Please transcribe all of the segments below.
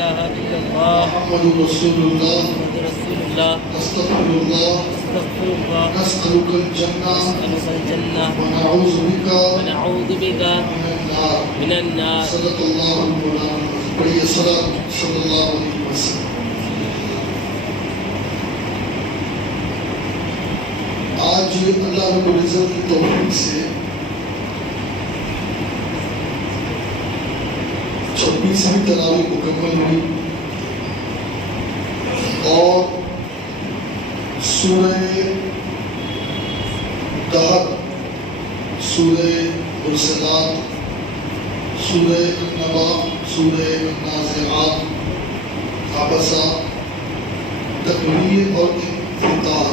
إله إلا الله محمد رسول الله محمد رسول الله نستغفر الله أستغفر الله نسألك الجنة نسألك الجنة ونعوذ بك ونعوذ بك من النار صدق اللہ مولانا بڑی صلاۃ صلی اللہ علیہ وسلم. آج اللہ رب العزت کی توفیق سے 26ویں تراویح مکمل ہوئی اور سورہ دہر، سورہ مرسلات، سورہ النبا، سورہ النازعات، عبسہ، تکویر اور انفطار،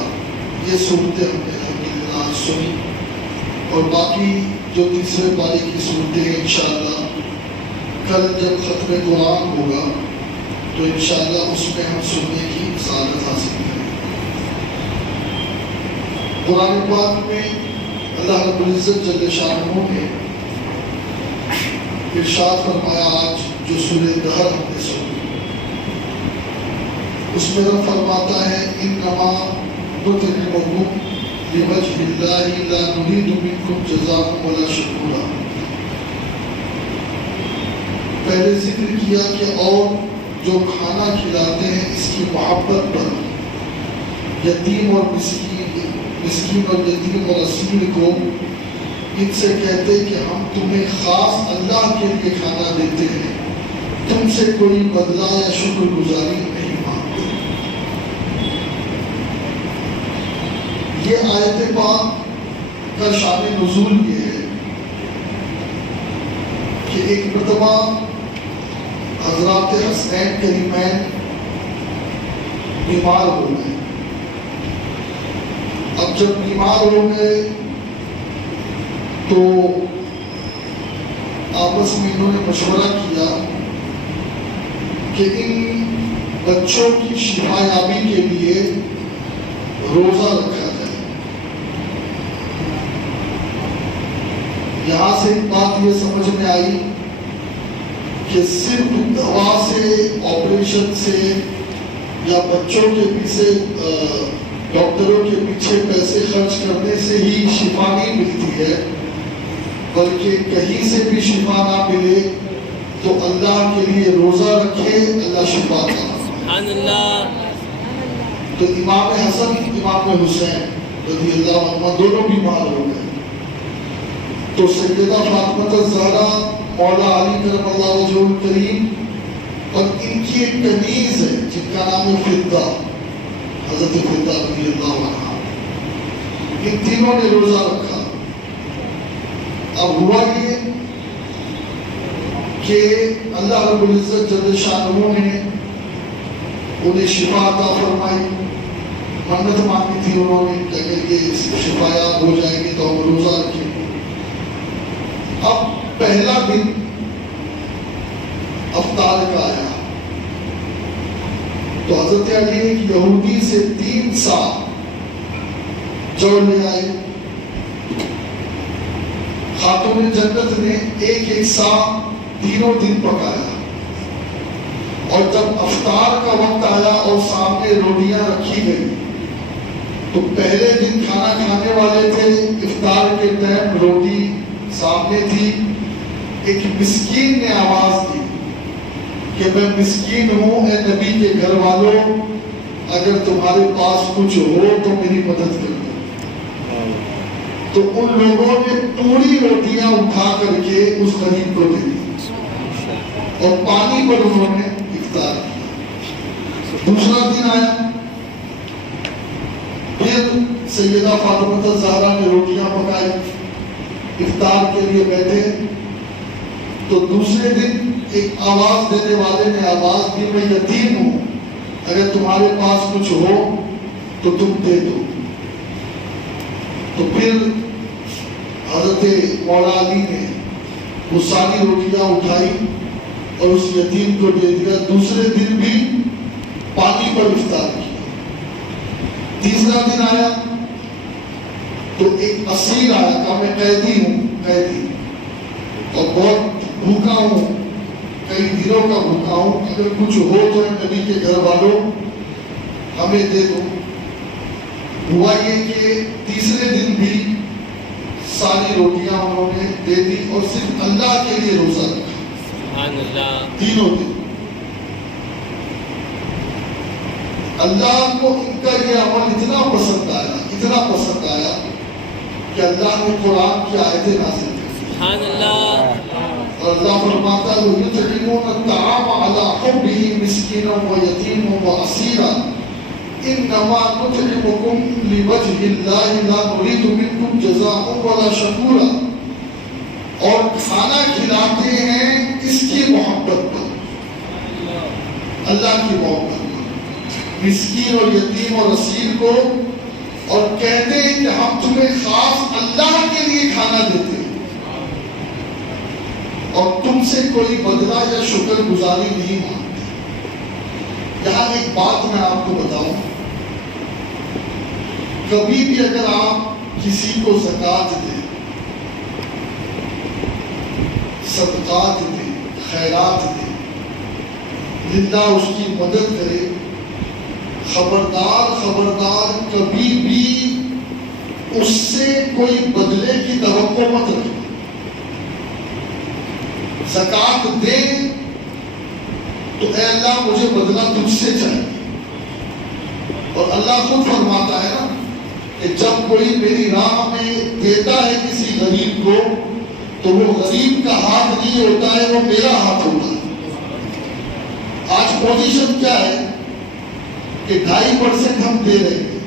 یہ صورتیں ہم نے الحمدللہ سنی. اور باقی جو تیسرے پارے کی صورتیں انشاءاللہ کل جب ختم قرآن ہوگا تو انشاءاللہ اس میں ہم سننے کی سعادت حاصل کریں. قرآن پاک میں اللہ رب العزت جل شانہ نے ارشاد فرمایا، آج جو سورہ دہر ہم نے سنی اس میں رب فرماتا ہے انما نطعمکم لوجہ اللہ لا نرید منکم جزاء ولا شکورا. پہلے ذکر کیا کہ اور جو کھانا کھلاتے ہیں اس کی محبت پر یتیم اور مسکین اور یتیم اور اسیر کو ان سے کہتے کہ ہم تمہیں خاص اللہ کے لیے کھانا دیتے ہیں، تم سے کوئی بدلہ یا شکر گزاری نہیں مانگتے. یہ آیت پاک کا شان نزول یہ ہے کہ ایک مرتبہ حضرات حسنین کریمین بیمار ہو گئے. اب جب بیمار ہو گئے تو آپس میں انہوں نے مشورہ کیا کہ ان بچوں کی شفا یابی کے لیے روزہ رکھا جائے. یہاں سے ایک بات یہ سمجھ میں آئی کہ صرف دوا سے، آپریشن سے یا بچوں کے پیچھے ڈاکٹروں کے پیچھے پیسے خرچ کرنے سے ہی شفا نہیں ملتی ہے، بلکہ کہیں سے بھی شفا نہ ملے تو اللہ کے لیے روزہ رکھے، اللہ شفا عطا فرمائے. سبحان اللہ. تو امام حسن، امام حسین رضی اللہ عنہ دونوں بیمار ہو گئے تو سیدہ فاطمہ الزہرا، مولا علی کرم اللہ وجہہ الکریم اور ان کی ایک کنیز ہے جن کا نام ہے فضہ، حضرت فضہ رضی اللہ عنہ، ان تینوں نے روزہ رکھا. اب ہوا یہ کہ اللہ رب العزت جل شانہ نے انہیں شفا عطا فرمائی. منت مانگی تھی انہوں نے کہ اگر یہ شفا یاب ہو جائے گی تو ہم روزہ رکھیں. اب پہلا دن افطار کا آیا تو حضرت علی ایک یہودی سے 3 سا جو لے آئے. خاتون جنت نے ایک سا تینوں دن پکایا اور جب افطار کا وقت آیا اور سامنے روٹیاں رکھی گئی تو پہلے دن کھانا کھانے والے تھے، افطار کے ٹائم روٹی سامنے تھی. ایک مسکین نے آواز دی کہ میں مسکین ہوں، اے نبی کے گھر والوں، اگر تمہارے پاس کچھ ہو تو میری مدد کر دو. تو ان لوگوں نے پوری روٹیاں اٹھا کر کے اس غریب کو دے دی اور پانی پر انہوں نے افطار کیا. دوسرا دن آیا، پھر سیدہ فاطمہ الزہرا نے روٹیاں پکائی، افطار کے لیے بیٹھے تو دوسرے دن ایک آواز دینے والے نے آواز دی، میں یتیم ہوں، اگر تمہارے پاس کچھ ہو تو تم دے دو. تو پھر حضرت مولا علی نے وہ ساری روٹیاں اٹھائی اور اس یتیم کو دے دیا. دوسرے دن بھی پانی پر افطار کیا. تیسرا دن آیا تو ایک اسیر آیا، کہا میں قیدی ہوں، قیدی اور بہت بھوکا ہوں، کئی دنوں کا بھوکا ہوں، اگر کچھ ہو تو نبی کے گھر والوں ہمیں دے دو۔ ہوا یہ کہ تیسرے دن بھی ساری روٹیاں انہوں نے دے دی اور صرف اللہ کے لیے روزہ رکھا سبحان اللہ۔ تینوں دن۔ اللہ کو ان کا یہ عمل اتنا پسند آیا کہ اللہ نے قرآن کی آیتیں نازل کی۔ سبحان اللہ۔ اور اللہ فرماتا ہے وَيُطْعِمُونَ الطَّعَامَ عَلَىٰ حُبِّهِ مِسْكِينًا وَيَتِيمًا وَأَسِيرًا إِنَّمَا نُطْعِمُكُمْ لِوَجْهِ اللَّهِ لَا نُرِيدُ مِنكُمْ جَزَاءً وَلَا شَكُورًا، اور کھانا کھلاتے ہیں اس کی محبت پر، اللہ کی محبت پر، مسکین اور یتیم اور اسیر کو، اور کہتے ہیں کہ ہم تمہیں خاص اللہ کے لیے کھانا دیتے ہیں اور تم سے کوئی بدلہ یا شکر گزاری نہیں مانگتے۔ یہاں ایک بات میں آپ کو بتاؤں، کبھی بھی اگر آپ کسی کو زکوٰۃ دیں، صدقات دیں، خیرات دیں، للہ اس کی مدد کرے، خبردار کبھی بھی اس سے کوئی بدلے کی توقع مت رکھیں۔ زکوٰۃ دیں تو اے اللہ مجھے بدلہ تجھ سے چاہیے، اور اللہ خود فرماتا ہے نا کہ جب کوئی میری راہ میں دیتا ہے کسی غریب کو تو وہ غریب کا ہاتھ نہیں ہوتا ہے، وہ میرا ہاتھ ہوتا ہے۔ آج پوزیشن کیا ہے کہ 2.5% ہم دے رہے ہیں،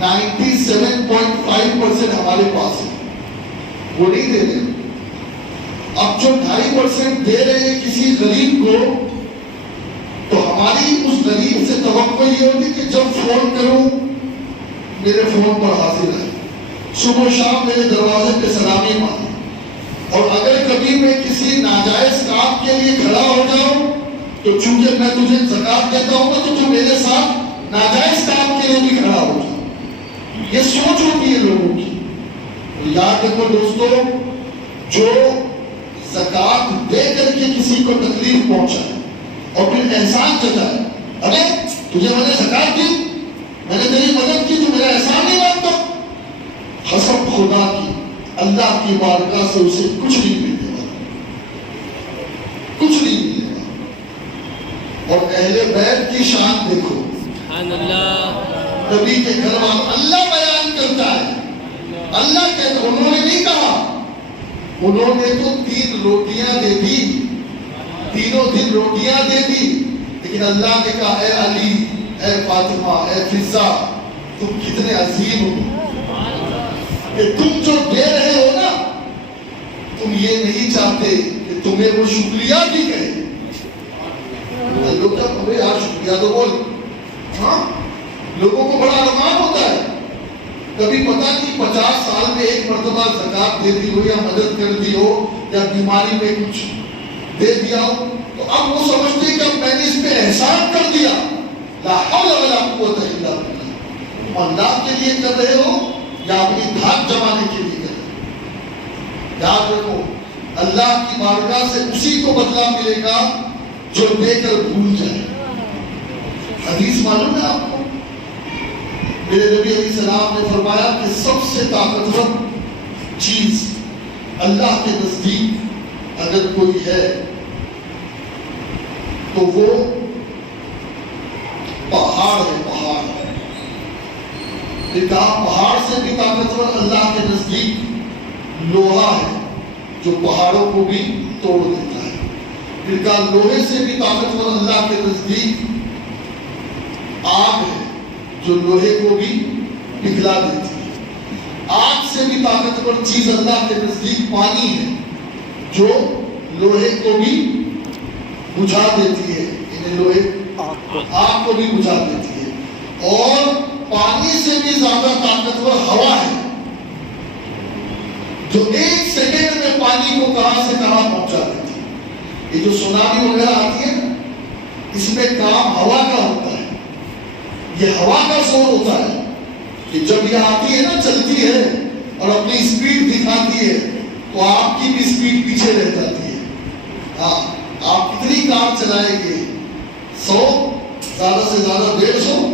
97.5% ہمارے پاس ہے، وہ نہیں دے رہے۔ اب جو 2.5% دے رہے ہیں کسی غریب کو، تو ہماری اس غریب سے توقع یہ ہوتی کہ جب فون کروں میرے فون پر حاضر ہے، صبح و شام میرے دروازے پہ سلامی مانگے، اور اگر کبھی میں کسی ناجائز کام کے لیے کھڑا ہو جاؤں تو چونکہ میں تجھے زکوٰۃ دیتا ہوں تو تو میرے ساتھ ناجائز کام کے لیے بھی کھڑا ہو جاؤ۔ یہ سوچ ہوتی ہے لوگوں کی۔ یاد رکھو دوستو، جو زکوٰۃ دے کر کے کسی کو تکلیف پہنچائے اور پھر احسان جتائے، ارے تجھے میں نے زکوٰۃ دی، میں نے تیری مدد کی، تو میرا احسان نہیں مانتا، قسم خدا کی اللہ کی بارگاہ سے اسے کچھ نہیں ملے گا، کچھ نہیں ملے گا۔ اور اہل بیت کی شان دیکھو، سبحان اللہ۔ نبی کے گھر والوں، اللہ بیان کرتا ہے، اللہ کہتا ہے، انہوں نے نہیں کہا، انہوں نے تو 3 روٹیاں دے دی، تینوں دن روٹیاں دے دی، لیکن اللہ نے کہا اے علی، اے فاطمہ، اے فضہ، تم کتنے عظیم ہو کہ تم جو دے رہے ہو نا، تم یہ نہیں چاہتے کہ تمہیں وہ شکریہ بھی کہے۔ لوگ کہتے ہیں یار شکریہ تو بول، ہاں لوگوں کو بڑا ارمان ہوتا ہے، کبھی پتہ نہیں 50 سال میں ایک مرتبہ زکوٰۃ دے دی ہو یا مدد کر دی ہو یا بیماری میں کچھ دے دیا ہو، تو اب وہ سمجھتے ہیں کہ اب میں نے اس پہ احسان کر دیا۔ لا حول ولا قوت الا باللہ۔ تم اللہ کے لیے کر رہے ہو یا اپنی دھاک جمانے کے لیے کر رہے ہو؟ یاد رکھو، اللہ کی بارگاہ سے اسی کو بدلہ ملے گا جو دے کر بھول جائے۔ حدیث معلوم ہے آپ کو، میرے نبی علیہ السلام نے فرمایا کہ سب سے طاقتور چیز اللہ کے نزدیک اگر کوئی ہے تو وہ پہاڑ ہے، پہاڑ۔ یہ کہا پہاڑ سے بھی طاقتور اللہ کے نزدیک لوہا ہے جو پہاڑوں کو بھی توڑ دیتا ہے۔ پھر کہا لوہے سے بھی طاقتور اللہ کے نزدیک آگ ہے جو لوہے کو بھی پگھلا دیتی ہے۔ آگ سے بھی طاقتور چیز اللہ کے نزدیک پانی ہے جو لوہے کو بھی بجھا دیتی ہے، یعنی لوہے آگ کو بھی بجھا دیتی ہے۔ اور پانی سے بھی زیادہ طاقتور ہوا ہے جو 1 سیکنڈ میں پانی کو کہاں سے کہاں پہنچا دیتی ہے۔ یہ جو سونامی وغیرہ آتی ہے اس میں کام ہوا کا ہوتا ہے، یہ ہوا کا زور ہوتا ہے کہ جب یہ آتی ہے نا، چلتی ہے اور اپنی اسپیڈ دکھاتی ہے تو آپ کی بھی اسپیڈ پیچھے رہ جاتی ہے، ہاں آپ کتنی کار چلائیں گے؟ 100 زیادہ سے زیادہ 150.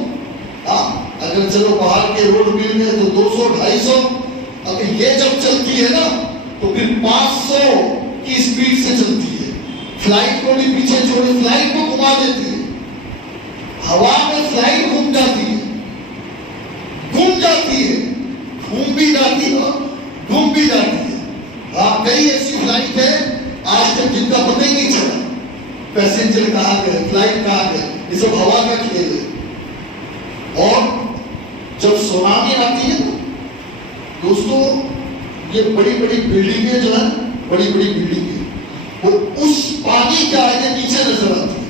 ہاں اگر چلو باہر کے روڈ مل گئے تو 200 250. اگر یہ جب چلتی ہے نا تو پھر 500 کی سپیڈ سے چلتی ہے. فلائٹ کو بھی پیچھے چھوڑے، فلائٹ کو گھما دیتی ہے. ہوا میں فلائٹ گھوم جاتی ہے، گھوم بھی جاتی ہے، گھوم بھی جاتی ہے. ہاں کئی ایسی فلائٹ ہے آج تک جن کا پتہ ہی نہیں چلا پیسنجر کہاں گئے، فلائٹ کہاں گئے. یہ سب ہوا کا کھیل ہے. اور جب سونامی آتی ہے نا دوستو، یہ بڑی بڑی بلڈنگیں جو ہیں، بڑی بڑی بلڈنگیں وہ اس پانی کے آگے نیچے نظر آتی ہے،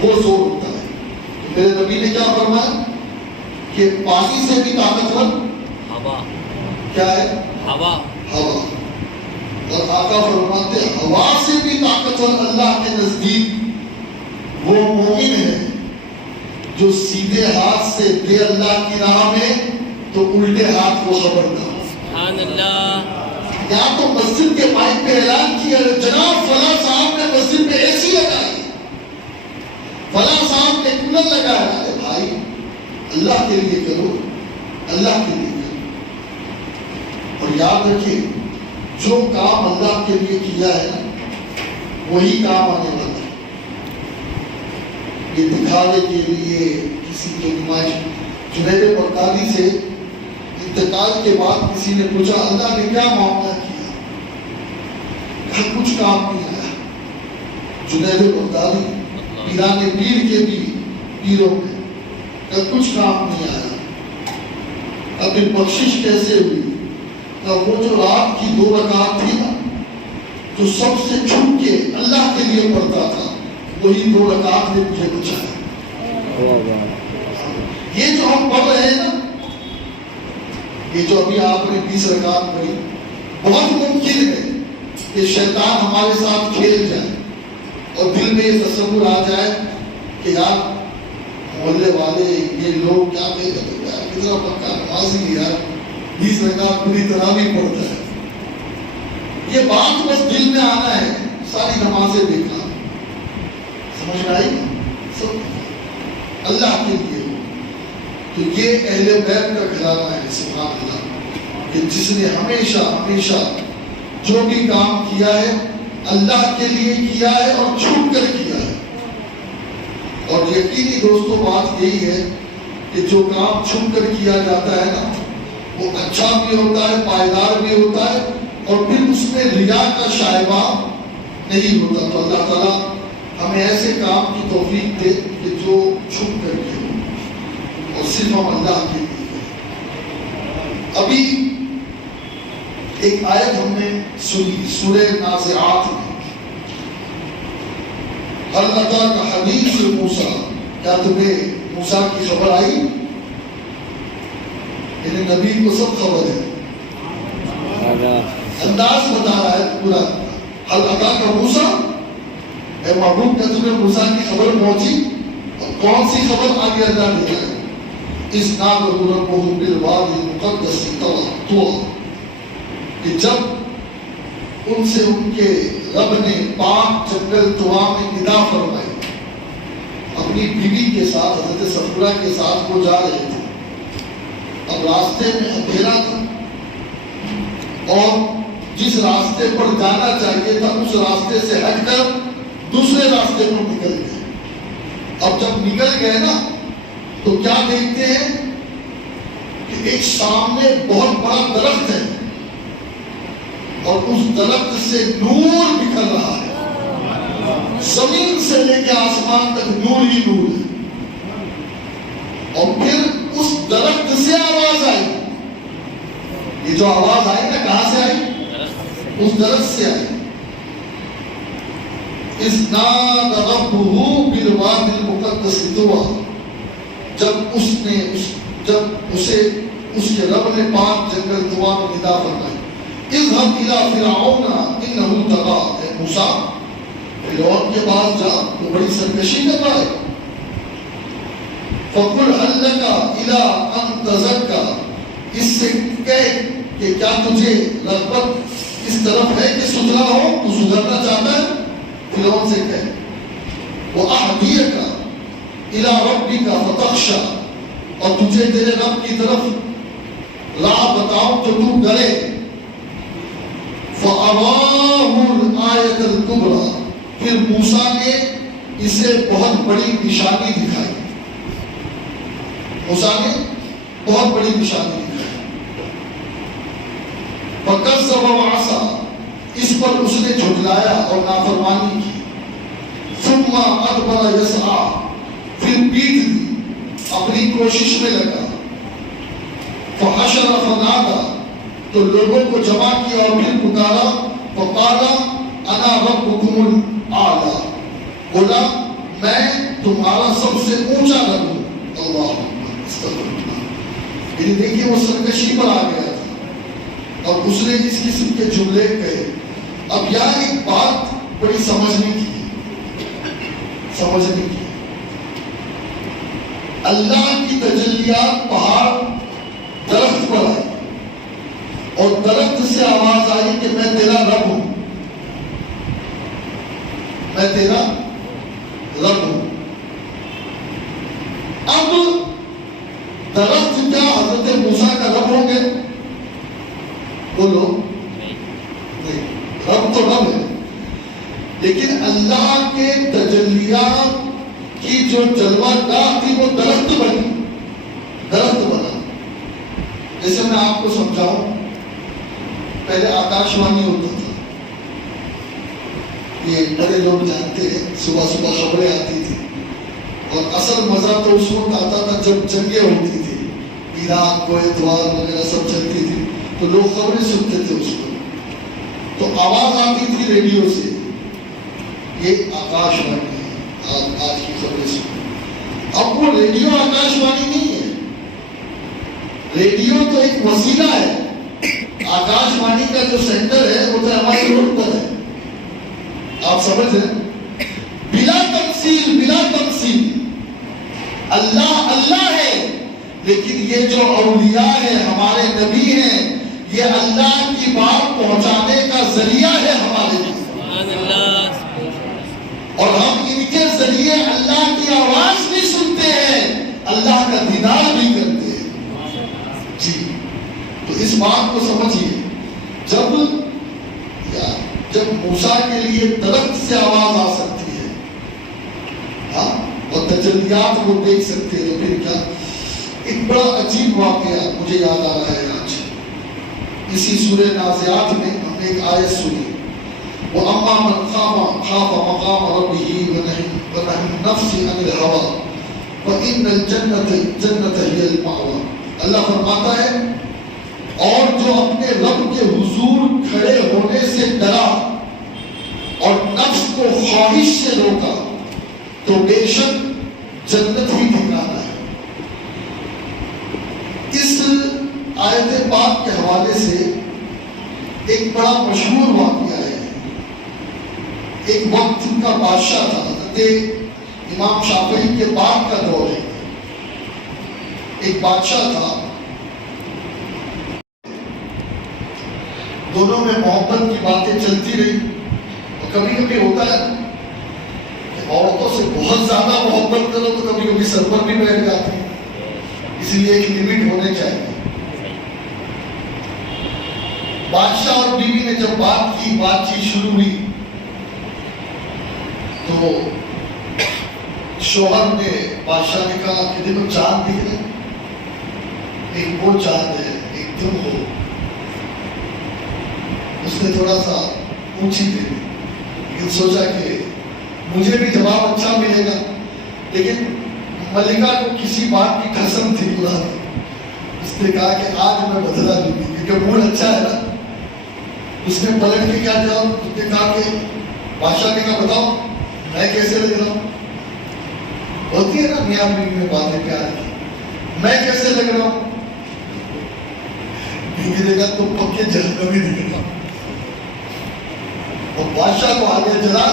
وہ زور ہوتا ہے. میرے نبی نے کیا فرمایا کہ پانی سے بھی طاقتور ہوا کیا ہے؟ ہوا. ہوا. اور آقا فرماتے ہیں ہوا سے بھی طاقتور اللہ کے نزدیک وہ مومن ہے جو سیدھے ہاتھ سے دے اللہ کی راہ میں تو الٹے ہاتھ کو خبردار. سبحان اللہ. یا تو مسجد کے مائک پہ اعلان کیا جناب فلاں صاحب نے مسجد میں اے سی لگائی، فلاں صاحب نے کولر لگایا. ارے بھائی اللہ کے لیے کرو، اللہ کے لیے کرو. اور یاد رکھیے جو کام اللہ کے لیے کیا ہے وہی کام آنے والا ہے. یہ دکھانے کے لیے کسی کی نمائش. جنید بغدادی سے انتقال کے بعد کسی نے پوچھا اللہ نے کیا معاملہ کیا؟ کچھ کام نہیں آیا. جنید بغدادی پیران پیر کے بھی پیروں میں کچھ کام نہیں آیا. اب بخشش کیسے ہوئی؟ وہ جو رات کی 2 رکعت تھی نا جو سب سے چھپ کے اللہ کے لیے پڑھتا تھا، وہی 2 رکعت نے مجھے بچایا. یہ جو ہم پڑھ رہے ہیں نا، یہ جو ابھی آپ نے 20 رکعت پڑھی، بہت ممکن ہے کہ شیطان ہمارے ساتھ کھیل جائے اور دل میں یہ تصور آ جائے کہ یار محلے والے یہ لوگ کیا کہتے ہیں یار کتنا پکا نمازی یار 20 رکعت پوری طرح بھی پڑھتا ہے. یہ بات بس دل میں آنا ہے، ساری نمازیں بیکار. سمجھ میں آئی؟ سب اللہ کے لیے. تو یہ اہل بیت کا گھرانہ ہے سبحان اللہ، کہ جس نے ہمیشہ ہمیشہ جو بھی کام کیا ہے اللہ کے لیے کیا ہے اور چھپ کر کیا ہے. اور یقینی دوستوں بات یہی ہے کہ جو کام چھپ کر کیا جاتا ہے نا وہ اچھا بھی ہوتا ہے، پائیدار بھی ہوتا ہے، اور پھر اس میں ریا کا شائبہ نہیں ہوتا. تو اللہ تعالیٰ ہمیں ایسے کام کی توفیق دے کہ جو چھپ کر کے ہو اور صرف ہم اللہ کے لیے کریں. ابھی ایک آیت ہم نے سنی سورہ نازعات میں، ہل اتاک حدیث موسیٰ، کیا تمہیں موسیٰ کی خبر آئی؟ یعنی نبی کو سب خبر ہے، انداز بتا رہا ہے پورا. ہل اتاک موسیٰ، اے محبوب کیا تمہیں موسیٰ کی خبر پہنچی؟ اور کون سی خبر آگے اللہ دے رہا ہے؟ اس نادہ ربہ بالوادی المقدس طویٰ، کہ جب ان سے ان کے رب نے پاک جنگل طویٰ میں ندا فرمائی. اپنی بیوی کے ساتھ حضرت صفورہ کے ساتھ وہ جا رہے تھے. اب راستے میں اندھیرا تھا اور جس راستے پر جانا چاہیے تھا اس راستے سے ہٹ کر دوسرے راستے پر نکل گئے. اب جب نکل گئے نا تو کیا دیکھتے ہیں کہ ایک سامنے بہت بڑا درخت ہے اور اس درخت سے نور نکل رہا ہے. زمین سے لے کے آسمان تک نور ہی نور ہے. اور پھر اس درخت سے آواز آئی. یہ جو آواز آئی نا کہاں سے آئی؟ اس درخت سے آئی. اذ نادى ربه بالوادي المقدس طوى، جب اسے اس کے رب نے پاک جنگل طویٰ میں ندا فرمائی. اذهب الى فرعون انه طغى، اے موسیٰ فرعون کے پاس جا، وہ بڑی سرکشی کر رہا ہے. فقل هل لك الى ان تزكى، اس سے کہے کہ کیا تجھے رغبت اس طرف ہے کہ ستھرا ہو، تو سدھرنا چاہتا ہے، فرعون سے کہے وَأَهْدِيَكَ إِلَىٰ رَبِّكَ فَتَخْشَىٰ، اور تجھے تیرے رب کی طرف راہ بتاؤں تو تو ڈرے. فَأَرَاهُ الْآيَةَ الْكُبْرَىٰ، پھر موسیٰ نے اسے بہت بڑی نشانی دکھائی. موسیٰ نے بہت بڑی نشانی دکھائی. فَكَذَّبَ وَعَصَىٰ، اس پر اس نے جھٹلایا اور نافرمانی کی. ثُمَّ أَدْبَرَ يَسْعَىٰ، پھر پیٹ دی، اپنی کوشش میں لگا. فَحَشَرَ فَنَادَىٰ، تو لوگوں کو جمع کیا اور پھر پکارا. فَقَالَ أَنَا رَبُّكُمُ الْأَعْلَىٰ، بولا میں تمہارا سب سے اونچا رب ہوں. اللہ اکبر، استغفر اللہ. یعنی دیکھیے وہ سرکشی پر آ گیا تھا اور اس نے اس قسم کے جملے کہے. اب یہاں ایک بات بڑی سمجھنے کی، اللہ کی تجلیات پہاڑ درخت پر آئی اور درخت سے آواز آئی کہ میں تیرا رب ہوں، میں تیرا رب ہوں. اب درخت کیا حضرت موسیٰ کا رب ہوں گے؟ بولو نہیں، رب تو رب ہے، لیکن اللہ کے تجلیات کی جو جلوہ گاہ تھی وہ درخت بنی، درخت بنا. جیسے میں آپ کو سمجھاؤں، پہلے آکاش وانی ہوتا تھا، یہ بڑے لوگ جانتے ہیں، صبح صبح خبریں آتی تھی اور اصل مزہ تو اس وقت آتا تھا جب جنگیں ہوتی تھی، عراق کویتوار وغیرہ سب چلتی تھی تو لوگ خبریں سنتے تھے. اس کو تو آواز آتی تھی ریڈیو سے، یہ آکاش وانی ہے، آج کی خبریں سنو. اب وہ ریڈیو آکاش وانی نہیں ہے، ریڈیو تو ایک وسیلہ ہے. آکاش وانی کا جو سینٹر ہے وہ تو ہماری روڈ پر ہے. آپ سمجھ رہے ہیں؟ بلا تفصیل، بلا تفصیل اللہ اللہ ہے، لیکن یہ جو اولیاء ہیں، ہمارے نبی ہیں، یہ اللہ کی بات پہنچانے کا ذریعہ ہے ہمارے لیے. اور ہم ان کے ذریعے اللہ کی آواز بھی سنتے ہیں، اللہ کا دیدار بھی کرتے ہیں. جی تو اس بات کو سمجھیے، جب موسیٰ کے لیے درخت سے آواز آ سکتی ہے اور تجلیات کو دیکھ سکتے ہیں، تو پھر کیا. ایک بڑا عجیب واقعہ مجھے یاد آ رہا ہے آج. اسی سورہ نازعات میں ہم نے ایک آیت سنی، وَأَمَّا مَنْ خَافَ مَقَامَ رَبِّهِ وَنَهَى النَّفْسَ عَنِ الْهَوَىٰ فَإِنَّ الْجَنَّةَ هِيَ الْمَأْوَىٰ. اللہ فرماتا ہے، اور جو اپنے رب کے حضور کھڑے ہونے سے ڈرا اور نفس کو خواہش سے روکا تو بے شک جنت ہی ٹھکانا ہے. اس آیت پاک کے حوالے سے ایک بڑا مشہور واقعہ ہے. ایک وقت کا بادشاہ تھا، حضرت امام شافعی کے بعد کا دور ہے. ایک بادشاہ تھا، دونوں میں محبت کی باتیں چلتی رہی. اور کبھی کبھی ہوتا ہے کہ عورتوں سے بہت زیادہ محبت کرو تو کبھی کبھی سر پر بھی بیٹھ جاتی ہے، اس لیے ایک لمٹ ہونے چاہیے. بادشاہ اور بیوی نے جب بات چیت شروع ہوئی تو شوہر نے، بادشاہ نے کہا کہ دیکھو چاند دکھ رہے، ایک وہ چاند ہے، ایک تم ہو. اس نے تھوڑا سا اونچی دے دی، لیکن سوچا کہ مجھے بھی جواب اچھا ملے گا. لیکن ملکہ کو کسی بات کی قسم تھی خدا کی. اس نے کہا کہ آج میں بدلا لوں گی کیونکہ موڈ اچھا ہے نا. اس نے پلٹ کے کیا جواب، اس نے کہا کہ بادشاہ نے کہا بتاؤ میں کیسے لگ رہا ہوں. ہوتی ہے نا میاں بیوی میں باتیں پیار کی، میں کیسے لگ رہا ہوں. بیوی نے کہا تم پکے جہنمی دکھ رہا ہوں. اور بادشاہ کو آگے جلا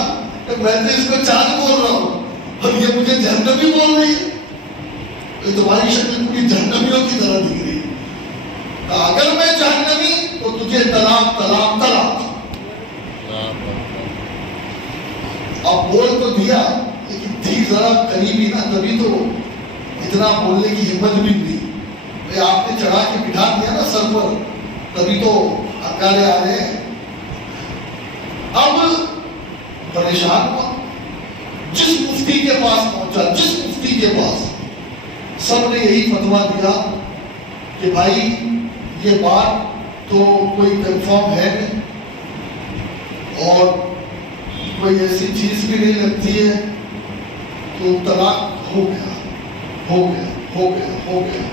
کہ میں تو اس کو چاند بول رہا ہوں اور یہ مجھے جہنمی بول رہی ہے. تمہاری شکل پوری جہنمیوں کی طرح دکھ رہی ہے. اگر میں جہنمی تو تجھے طلاق طلاق طلاق. اب بول تو دیا لیکن تھی ذرا قریبی نا، تبھی تو اتنا بولنے کی ہمت بھی نہیں. آپ نے چڑھا کے بٹھا دیا نا سر پر، تبھی تو انگارے آ رہے ہیں. اب پریشان ہوا، جس مفتی کے پاس پہنچا، جس مفتی کے پاس، سب نے یہی فتویٰ دیا کہ بھائی یہ بات تو کوئی کنفرم ہے نہیں اور کوئی ایسی چیز بھی نہیں لگتی ہے، تو طلاق ہو گیا ہو گیا ہو گیا ہو گیا.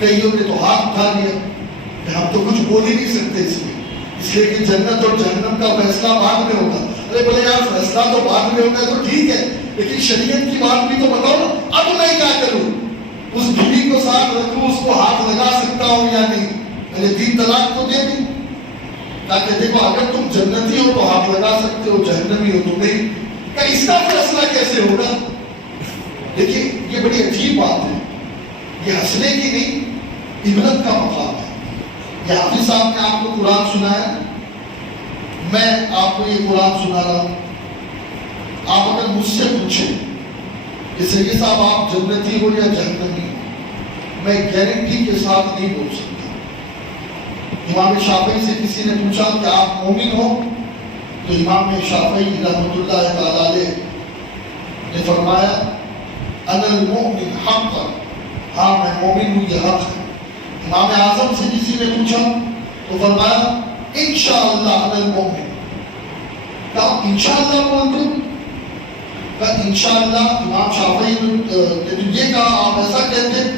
کئیوں نے تو ہاتھ اٹھا لیا کہ ہم تو کچھ بول ہی نہیں سکتے اس میں، اس لیے کہ جنت اور جہنم کا فیصلہ بعد میں ہوگا. ارے بولے یار فیصلہ تو بعد میں ہوگا تو ٹھیک ہے، لیکن شریعت کی بات بھی تو بتاؤ نا. اب میں کیا کروں؟ اس بیوی کو ساتھ رکھوں، اس کو ہاتھ لگا سکتا ہوں یا نہیں؟ میں نے 3 طلاق تو دے دی تاکہ دیکھو اگر تم جنتی ہو تو ہاتھ لگا سکتے ہو، جہنمی ہو تو نہیں. کہ اس کا فیصلہ کیسے ہوگا؟ دیکھیے یہ بڑی عجیب بات ہے، یہ ہنسنے کی نہیں، عبرت کا مقام ہے. یہ حافظ صاحب نے آپ کو قرآن سنایا، میں آپ کو یہ قرآن سنا رہا ہوں. آپ اگر مجھ سے پوچھیں کہ سید صاحب آپ جنتی ہو یا جہنمی ہو، میں گارنٹی کے ساتھ نہیں بول سکتا. امام شافعی سے کسی نے پوچھا کہ آپ مومن ہو، تو امام شافعی رحمۃ اللہ تعالی علیہ نے فرمایا انا المؤمن حقا، ہاں میں مومن ہوں، یہ حق ہے. امام اعظم سے کسی نے پوچھا تو فرمایا انشاءاللہ انا المؤمن. کہا انشاءاللہ بول دو. کہا انشاءاللہ. امام شافعی نے یہ کہا آپ ایسا کہتے،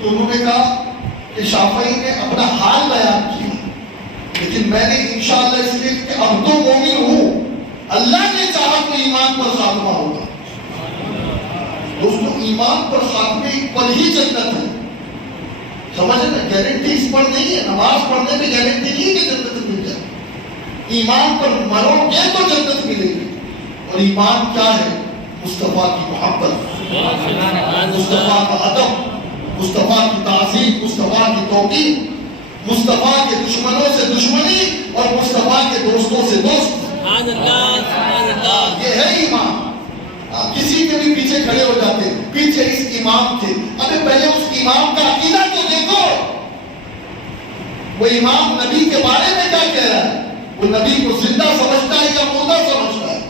تو انہوں نے کہا کہ شافعی نے اپنا حال بیان کیا، لیکن میں نے انشاءاللہ اس لیے کہ اب تو مومن ہوں، اللہ نے چاہا تو ایمان پر خاتمہ ہوگا. دوستو ایمان پر خاتمے پر ہی جنت ہے. سمجھے نا؟ گارنٹی اس پر نہیں ہے. نماز پڑھنے میں گارنٹی نہیں ہے کہ جنت مل جائے. ایمان پر مرو گے تو جنت ملے گی. اور ایمان کیا ہے؟ مصطفیٰ کی محبت، مصطفیٰ کا ادب، مصطفیٰ کی تعظیم، مصطفیٰ کی توقیر، مصطفیٰ کے دشمنوں سے دشمنی اور مصطفیٰ کے دوستوں سے دوست. یہ ہے ایمان. کسی کے بھی پیچھے کھڑے ہو جاتے، پیچھے اس امام تھے. ابھی پہلے اس امام کا عقیدہ تو دیکھو. وہ امام نبی کے بارے میں کیا کہہ رہا ہے؟ وہ نبی کو زندہ سمجھتا ہے یا مردہ سمجھتا ہے؟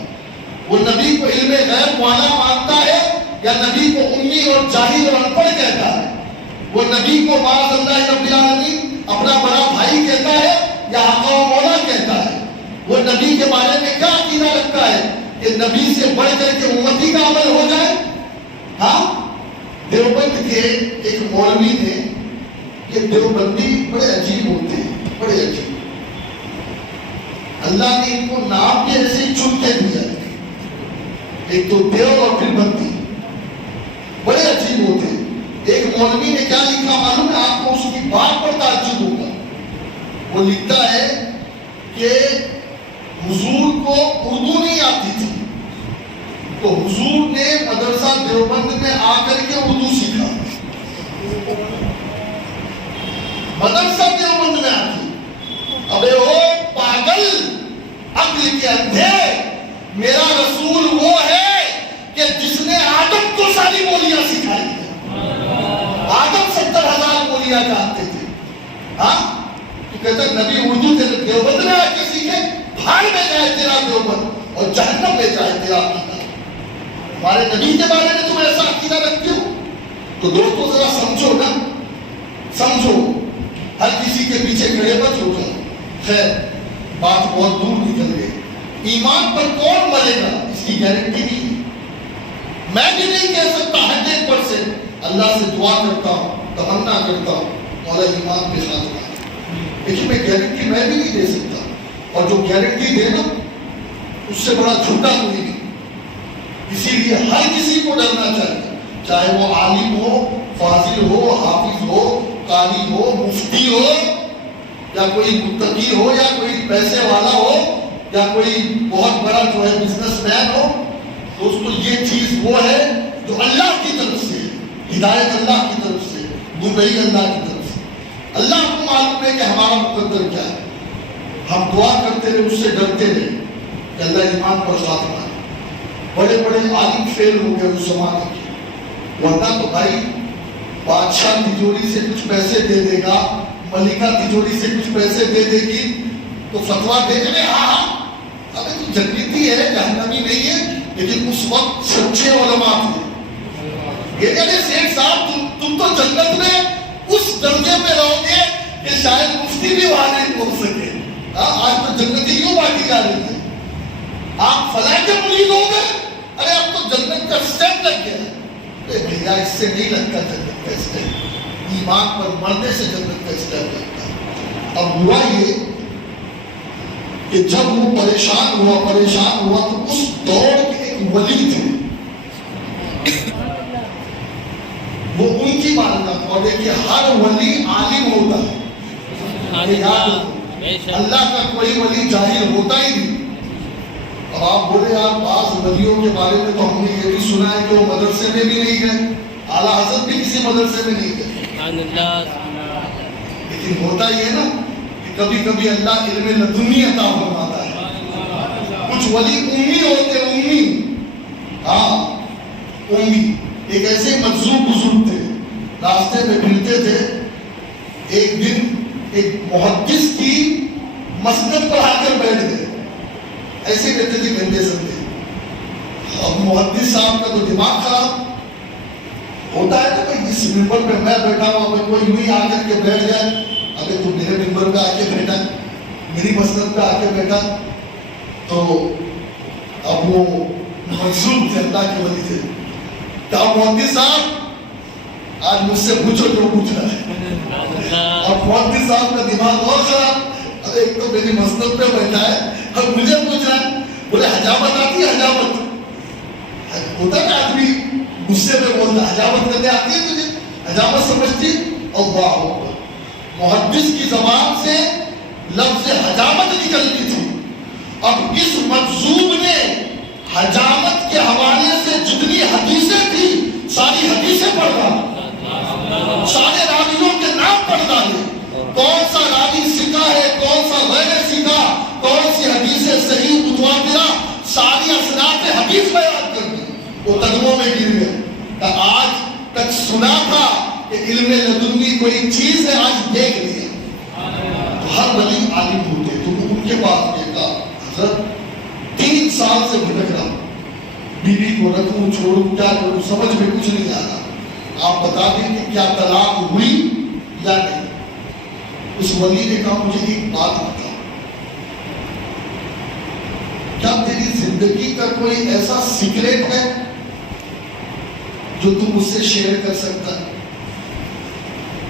وہ نبی کو علم غیب والا مانتا ہے یا نبی کو امی اور جاہل اور ان پڑھ کہتا ہے؟ وہ نبی کو معاذ اللہ رب العالمین اپنا بڑا بھائی کہتا ہے یا آقا و مولا کہتا ہے؟ وہ نبی کے بارے میں کیا عقیدہ رکھتا ہے کہ نبی سے بڑھ کر کے امتی کا عمل ہو جائے؟ ہاں، دیوبند کے ایک مولوی نے، یہ دیوبندی بڑے عجیب ہوتے ہیں، بڑے عجیب. اللہ نے ان کو نام بھی ایسے چن کے دیا. ایک تو دیو اور پھر بندی، بڑے عجیب ہوتے ہیں. ایک مولوی نے کیا لکھا معلوم ہے آپ کو؟ اس کی بات پر تعجب ہوگا. وہ لکھتا ہے کہ حضور کو اردو نہیں آتی تھی، تو حضور نے مدرسہ دیوبند میں آ کر کے اردو سیکھا. مدرسہ دیوبند میں آتی. ابے او پاگل، عقل کے اندھے، میرا رسول وہ ہے کہ جس نے آدم کو ساری بولیاں سکھائی ہیں. آدم 70,000 بولیاں جانتے تھے. ہاں، تو کہتا ہے نبی اردو دیوبند میں آ کے سیکھے. بھاڑ میں جائے تیرا دیوبند اور جہنم میں جائے تیرا عقیدہ. ہمارے نبی کے بارے میں تم ایسا عقیدہ رکھتے ہو؟ تو دوستو ذرا سمجھو نا، سمجھو. ہر کسی کے پیچھے کھڑے مت ہو جاؤ. خیر، بات بہت دور نکل گئی. ایمان پر کون مرے گا اس کی گارنٹی نہیں ہے. میں بھی نہیں کہہ سکتا 100%. اللہ سے دعا کرتا ہوں، تمنا کرتا ہوں مولا ایمان کے ساتھ رہا. لیکن میں گارنٹی میں بھی نہیں دے سکتا. اور جو گارنٹی دے نا اس سے بڑا جھوٹا کوئی نہیں. اسی لیے ہر کسی کو ڈرنا چاہیے، چاہے وہ عالم ہو، فاضل ہو، حافظ ہو، قاری ہو، مفتی ہو، یا کوئی متقی ہو، یا کوئی پیسے والا ہو، یا کوئی بہت بڑا جو ہے بزنس مین ہو. دوستو یہ چیز وہ ہے جو اللہ کی طرف سے، ہدایت اللہ کی طرف سے، گمراہی اللہ کی طرف سے. اللہ کو معلوم ہے کہ ہمارا مقدر کیا ہے. ہم دعا کرتے رہے، اس سے ڈرتے رہے کہ اللہ ایمان پر خاتمہ. بڑے بڑے عالم فیل ہو گئے اس زمانے کے، ورنہ تو بھائی بادشاہ تجوری سے کچھ پیسے دے دے گا، ملکہ تجوری سے کچھ پیسے دے دے گی تو فتویٰ دے دے، ہاں ابھی تو جنتی ہے، جہنمی نہیں ہے، لیکن اس وقت سچے علماء تھے۔ یہ کہتے سیٹھ صاحب تم تو جنت میں اس درجے پہ رہو گے کہ شاید مفتی بھی وہاں نہیں پہنچ سکے۔ آج تو جنتی یوں بانٹی جا رہی ہے، آپ فلاں کے مرید ہو گئے، ارے اب تو جنت کا اسٹیپ لگ گیا۔ ارے بھیا اس سے نہیں لگتا جنت کا اسٹیپ، ایمان پر مرنے سے جنت کا اسٹیپ لگتا ہے۔ اب ہوا یہ کہ جب وہ پریشان ہوا تو اس دور کے ایک ولی تھے، وہ ان کی مانتا، اور دیکھیے ہر ولی عالم ہوتا ہے، اللہ کا کوئی ولی جاہل ہوتا ہی نہیں۔ اب آپ بولے آپ بعض ولیوں کے بارے میں تو ہم نے یہ بھی سنا ہے کہ وہ مدرسے میں بھی نہیں گئے، اعلیٰ حضرت بھی کسی مدرسے میں نہیں گئے، لیکن ہوتا یہ ہے نا کہ کبھی کبھی اللہ علم لدنی عطا فرماتا ہے۔ کچھ ولی امی ہوتے، امی، ہاں امی، ایک ایسے مجذوب بزرگ تھے، راستے میں پھرتے تھے، ایک دن ایک محدث کی مسند پر آ کر بیٹھ گئے، ایسے کہتے تھے گندے سندے۔ اب محدث صاحب کا تو دماغ خراب ہوتا ہے کہ جس ممبر پہ میں بیٹھا ہوں اب کوئی یوں ہی آ کر کے بیٹھ جائے، ابھی تو میرے ممبر پہ آ کے بیٹھا، میری مسند پہ آ کے بیٹھا، تو اب وہ مجذوب تھے، اللہ کے ولی تھے، کہا محدث صاحب آج مجھ سے پوچھو جو پوچھنا ہے۔ اب محدث صاحب کا دماغ اور خراب، اب ایک تو میری مسند پہ بیٹھا ہے، اب مجھے پوچھ رہا ہے، بولے حجامت آتی ہے؟ حجامت ہوتا ہے آدمی غصے میں بولتا ہے، حجامت کرنے آتی ہے تجھے؟ حجامت سمجھتی؟ اللہ اکبر، محدث کی زبان سے لفظ حجامت نکلتی تھی۔ اب اس مجذوب نے حجامت کے حوالے سے جتنی حدیثیں تھی ساری حدیثیں پڑھ رہا، سارے راویوں کے نام پڑھ ڈالے، کون سا راوی سکا ہے، کون سا غیر سکا، کون سی حدیثیں صحیح متواترہ، ساری اصناف حدیث بیان کر دی، وہ قدموں میں گر گئے۔ آج تک سنا تھا کہ علم لدنی کوئی چیز ہے، آج دیکھ لیا۔ تو ہر ولی عالم ہوتے، تو ان کے پاس دیکھا، حضرت 3 سال سے بھٹک رہا، بیوی کو رکھوں چھوڑوں کیا کروں سمجھ میں کچھ نہیں آ رہا، آپ بتا دیں کہ کیا طلاق ہوئی یا نہیں۔ اس ولی نے کہا مجھے ایک بات بتا، کیا تیری زندگی کا کوئی ایسا سیکریٹ ہے جو تم مجھ سے شیئر کر سکتا ہے،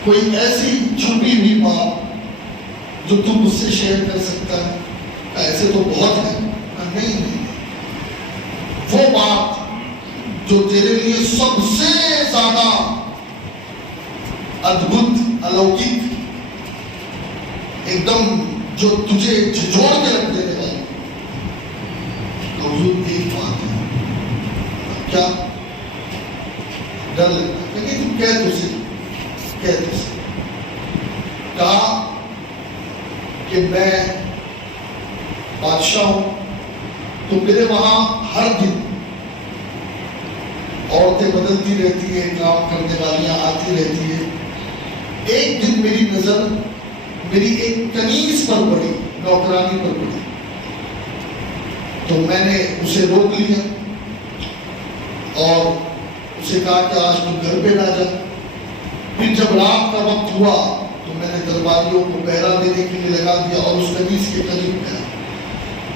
کوئی ایسی چھپی ہوئی بات جو تم مجھ سے شیئر کر سکتا ہے؟ ایسے تو بہت ہے۔ نہیں، وہ بات جو تیرے لیے سب سے زیادہ ادبھت، الوکک، ایک دم جو تجھے جھنجھوڑ کے رکھ دینے والی، تو یہ ایک بات ہے۔ کیا ڈر لگتا ہے؟ تم کہہ تو سے کہا کہ میں بادشاہ ہوں، تو میرے وہاں ہر دن عورتیں بدلتی رہتی ہیں، کام کرنے والیاں آتی رہتی ہیں۔ ایک دن میری نظر میری ایک کنیز پر پڑی، نوکرانی پر پڑی، تو میں نے اسے روک لیا اور اسے کہا کہ آج تم گھر پہ نہ جا۔ پھر جب رات کا وقت ہوا تو میں نے درباریوں کو پہرا دینے کے لیے لگا دیا اور اس کنیز کے قریب گیا۔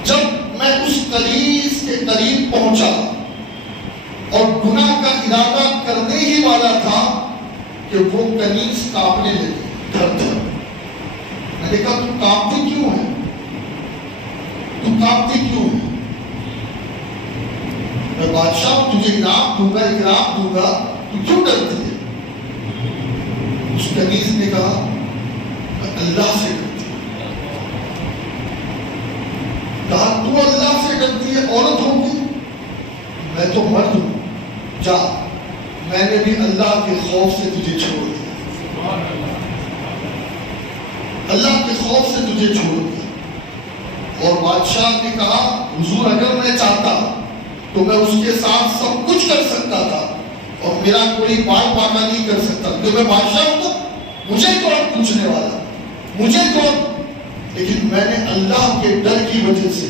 جب میں اس کنیز کے قریب پہنچا اور گناہ کا ارادہ کرنے ہی والا تھا کہ وہ کنیز کانپنے لگی، تھر تھر۔ میں نے کہا تم کانپتی کیوں ہے؟ تم کانپتی کیوں ہے؟ میں بادشاہ تجھے انعام دوں گا، اکرام دوں گا، تو کیوں ڈرتی ہے؟ اس کنیز نے کہا میں اللہ سے ڈرتی ہوں۔ کہا تو اللہ سے ڈرتی ہے، عورت ہوگی؟ میں تو مرد ہوں، جا، میں نے بھی اللہ کے خوف سے تجھے چھوڑ دیا، اللہ کے خوف سے تجھے چھوڑ دیا۔ اور بادشاہ نے کہا حضور اگر میں چاہتا تو میں اس کے ساتھ سب کچھ کر سکتا تھا اور میرا کوئی بال باقا نہیں کر سکتا کیونکہ میں بادشاہ ہوں. مجھے کون پوچھنے والا, مجھے کون. لیکن میں نے اللہ کے ڈر کی وجہ سے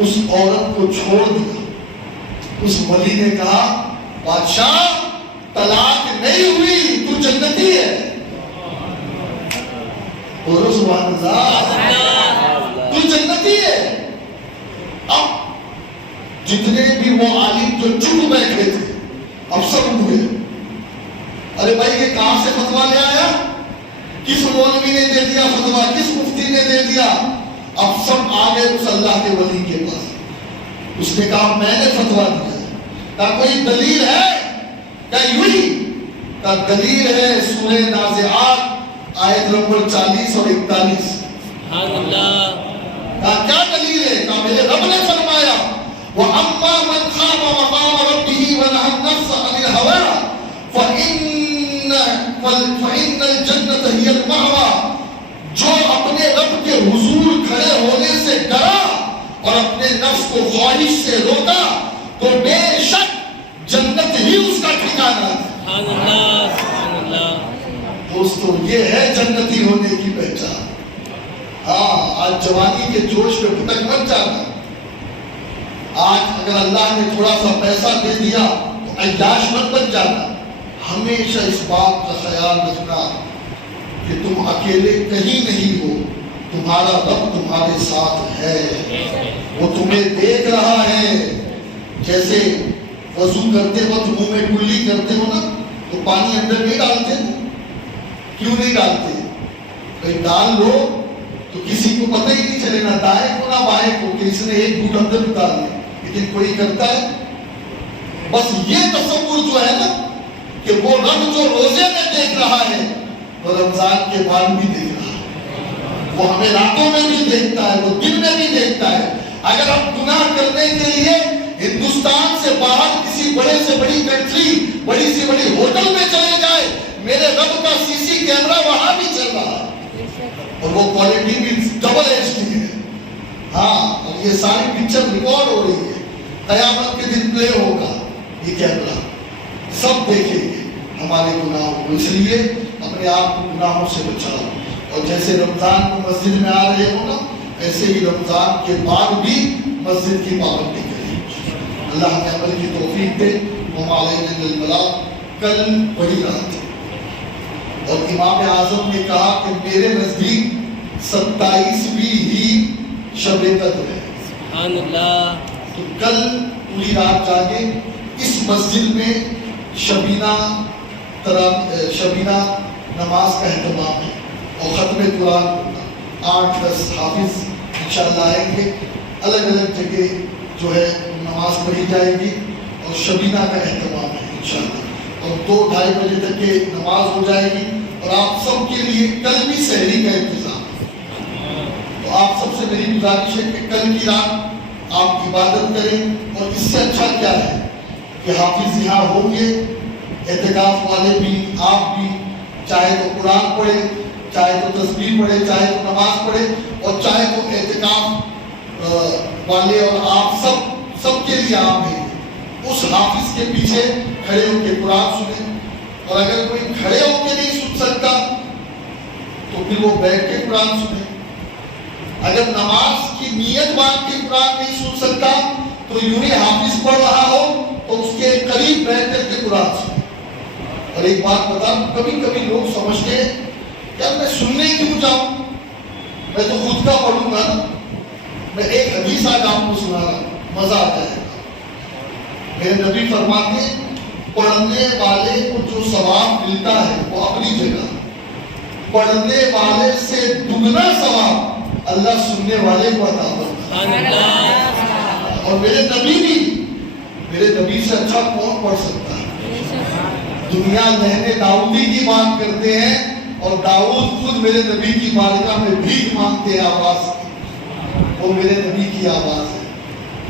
اس عورت کو چھوڑ دیا. اس ولی نے کہا بادشاہ طلاق نہیں ہوئی, تو جنتی ہے. اور سبحان اللہ, تو جنتی ہے. اب جتنے بھی وہ عالم جو چپ بیٹھے تھے اب سب ہوئے, ارے بھائی یہ کہاں سے فتویٰ لے آیا, کس مولوی نے دے دیا فتویٰ, کس مفتی نے دے دیا. اب سب آ گئے اس اللہ کے ولی کے پاس. اس نے کہا میں نے فتویٰ دیا. کہا کوئی دلیل ہے؟ کہا یوں ہی. کہا دلیل ہے سورہ نازعات آیت نمبر 40 اور 41. سبحان اللہ. کہا کیا دلیل ہے؟ کہا میرے رب نے فرمایا وَأَمَّا مَنْ خَافَ مَقَامَ رَبِّهِ وَنَهَى النَّفْسَ عَنِ الْهَوَىٰ فَإِنَّ الْجَنَّةَ هِيَ الْمَأْوَىٰ. جو اپنے رب کے حضور کھڑے ہونے سے ڈرا اور اپنے نفس کو خواہش سے روکا تو بے شک جنت ہی اس کا ٹھکانہ ہے. سبحان اللہ, سبحان اللہ. دوستو یہ ہے جنتی ہونے کی پہچان. ہاں آج جوانی کے جوش میں بھٹک مت جانا. آج اگر اللہ نے تھوڑا سا پیسہ دے دیا تو عیاش مت بن جانا. ہمیشہ اس بات کا خیال رکھنا کہ تم اکیلے کہیں نہیں ہو, تمہارا رب تمہارے ساتھ ہے, وہ تمہیں دیکھ رہا ہے. جیسے وضو کرتے وقت منہ میں کلی کرتے ہو نا تو پانی اندر نہیں ڈالتے, کیوں نہیں ڈالتے؟ بھائی ڈال لو تو کسی کو پتہ ہی نہیں چلے, نہ دائیں کو نہ بائیں کو کہ اس نے ایک گھوٹ اندر ڈال دیا. لیکن کوئی کرتا ہے. بس یہ تصور جو ہے نا کہ وہ رب جو روزے میں دیکھ رہا ہے وہ رمضان کے بعد بھی دیکھ رہا ہے. وہ ہمیں راتوں میں بھی دیکھتا ہے, وہ دن میں بھی دیکھتا ہے. اگر ہم گناہ کرنے کے لیے ہندوستان سے باہر کسی بڑے سے بڑی کنٹری, بڑی سے بڑی ہوٹل میں چلے جائے, میرے رب کا CC کیمرہ وہاں بھی چل رہا ہے اور وہ کوالٹی بھی ڈبل HD ہے. ہاں اور یہ ساری پکچر ریکارڈ ہو رہی ہے. قیامت کے دن پلے ہوگا یہ کیمرہ, سب دیکھیں گے ہمارے گناہوں کو. اس لیے اپنے آپ کو گناہوں سے بچاؤ. اور جیسے رمضان کو مسجد میں آ رہے ہو نا, ایسے ہی رمضان کے بعد بھی مسجد کی پابندی کریں. اللہ ہمیں عمل کی توفیق دے. وما علینا الا البلاغ. کل بڑی رات ہے اور امام اعظم نے کہا کہ میرے نزدیک 27ویں ہی شب قدر ہے. سبحان اللہ. تو کل پوری رات جاگے. اس مسجد میں شبینہ نماز کا اہتمام ہے اور ختم قرآن ہوگا. 8-10 حافظ انشاءاللہ آئیں گے. الگ الگ جگہ جو ہے نماز پڑھی جائے گی اور شبینہ کا اہتمام ہے انشاءاللہ. اور 2-2:30 بجے تک کے نماز ہو جائے گی. اور آپ سب کے لیے کل بھی سحری کا انتظام ہے. تو آپ سب سے میری گزارش ہے کہ کل کی رات آپ عبادت کریں. اور اس سے اچھا کیا ہے کہ حافظ یہاں ہوں گے, اعتکاف والے بھی, آپ بھی, چاہے تو قرآن پڑھے, چاہے تو تسبیح پڑھے, چاہے تو نماز پڑھے, اور چاہے تو اعتکاف والے اور آپ سب کے لیے آپ ہیں. اس حافظ کے پیچھے کھڑے ہو کے قرآن سنیں. اور اگر کوئی کھڑے ہو کے نہیں سن سکتا تو پھر وہ بیٹھ کے قرآن سنے. اگر نماز کی نیت باندھ کے قرآن نہیں سن سکتا تو یوں ہی حافظ پڑھ رہا ہو تو اس کے قریب بیٹھ کر کے قرآن سنے. اور ایک بات بتا, کبھی کبھی لوگ سمجھتے ہیں کہ میں سننے کیوں جاؤں, میں تو خود کا پڑھوں گا نا. میں ایک حدیث آج آپ کو سنا رہا ہوں, مزہ آتا ہے. میرے نبی فرماتے ہیں پڑھنے والے کو جو ثواب ملتا ہے وہ اپنی جگہ, پڑھنے والے سے دگنا ثواب اللہ سننے والے کو عطا کرتا ہے. اور میرے نبی سے اچھا کون پڑھ سکتا ہے؟ دنیا لہنے داؤدی کی بات کرتے ہیں اور داؤد خود میرے نبی کی بارگاہ میں بھیک مانگتے ہیں آواز کی. وہ میرے نبی کی آواز ہے.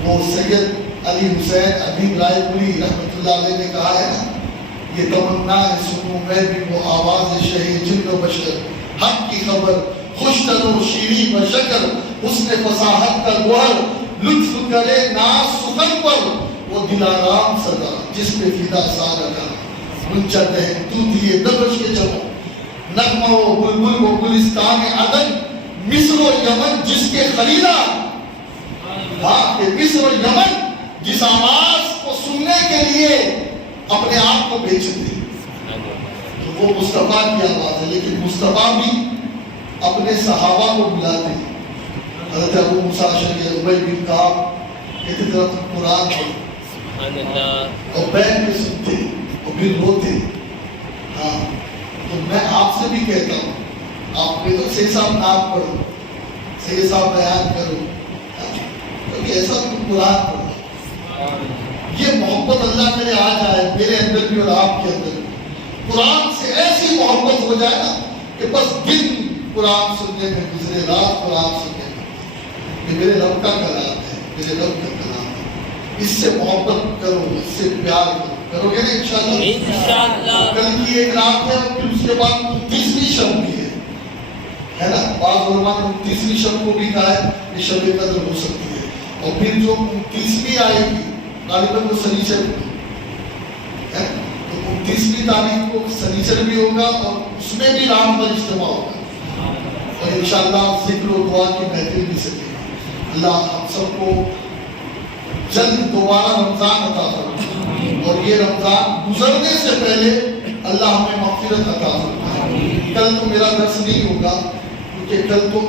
وہ سید علی حسین ابھی رائے پوری رحمۃ اللہ علیہ نے کہا ہے نا, یہ تمنا ہے سنوں میں بھی وہ آواز شہید جن و بشر, حق کی خبر خوش تر و شیریں بشکر, حسن فصاحت کا گوہر, لطف کرے ناز سخن پر, وہ دلارام صدا جس پہ فدا سارا کا منچت ہے تو دیے دبش کے چمو نغمہ و بلبل و گلستان عدن مصر و یمن جس کے خلیلہ ہاں کہ مصر و یمن جس آواز کو سننے کے لیے اپنے آپ کو بیچ دے تو وہ مصطفیٰ کی آواز ہے لیکن مصطفیٰ بھی اپنے صحابہ کو بلاتے ہیں حضرت ابو موسیٰ اشعری ابی بن کعب کہتے طرف قرآن پڑھو اور بیٹھ کے سنتے اور پھر روتے ہاں تو میں آپ سے بھی کہتا ہوں آپ نے تو سید صاحب نام پڑھو سید صاحب بیان کرو کبھی ایسا بھی قرآن پڑھو یہ محبت اللہ کرے آ جائے میرے اندر بھی اور آپ کے اندر بھی قرآن سے ایسی محبت ہو جائے نا کہ بس دن قرآن سننے میں گزرے رات قرآن سننے میں یہ میرے رب کا کلام ہے میرے رب کا کلام ہے اس سے محبت کرو اس سے پیار کرو کرو گے نا انشاءاللہ کل کی ایک رات ہے پھر اس کے بعد 29ویں شب بھی ہے نا بعض علماء نے 29ویں شب کو بھی کہا ہے کہ شب قدر ہو سکتی ہے اور پھر جو 29ویں آئے گی غالباً وہ سنیچر ہے تو 29ویں تاریخ کو سنیچر بھی ہوگا اور اس میں بھی رات پر اجتماع ہوگا اور انشاءاللہ ذکر و دعا کی محفل بھی سکے گا اللہ ہم سب کو جلد دوبارہ رمضان عطا فرمائے اور یہ رمضان گزرنے سے پہلے اللہ ہمیں مغفرت عطا فرمائے کل تو میرا درس نہیں ہوگا کیونکہ کل تو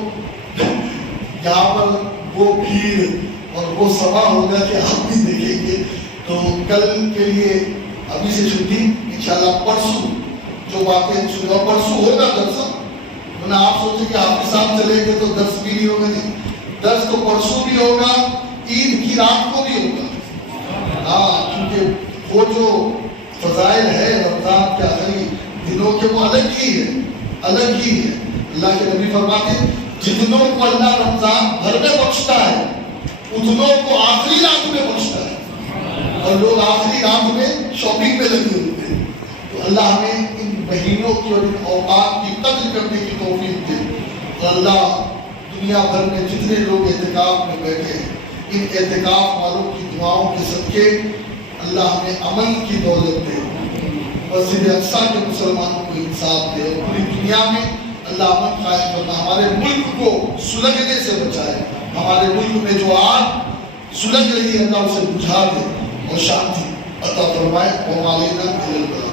یہاں پر وہ بھیڑ اور وہ سبا ہوگا کہ آپ بھی دیکھیں گے تو کل کے لیے ابھی سے چھٹی انشاءاللہ پرسوں جو باتیں شروع پرسوں ہوگا درس ورنہ آپ سوچیں کہ آپ کے ساتھ چلیں گے تو درس بھی نہیں ہوگا نہیں درس تو پرسوں بھی ہوگا عید کی رات کو بھی ہوگا ہاں کیونکہ وہ جو فضائل ہے رمضان کے آخری دنوں کے وہ الگ ہی ہے اللہ کے نبی فرماتے ہیں جتنوں کو اللہ رمضان بھر میں بخشتا ہے اتنوں کو آخری رات میں بخشتا ہے اور لوگ آخری رات میں شاپنگ میں لگے ہوتے ہیں تو اللہ ہمیں ان مہینوں کی اور ان اوقات کی قدر کرنے کی توفیق دے اور اللہ دنیا بھر میں جتنے لوگ اعتکاف میں بیٹھے ہیں ان اعتکاف والوں کی دعاؤں کے صدقے اللہ ہمیں امن کی دولت دے مسجد اقصیٰ کے مسلمانوں کو انصاف دے اور پوری دنیا میں اللہ امن قائم کرنا ہمارے ملک کو سلگنے سے بچائے ہمارے ملک میں جو آگ سلگ رہی ہے اللہ اسے بجھا دے اور شانتی عطا فرمائے اور علینا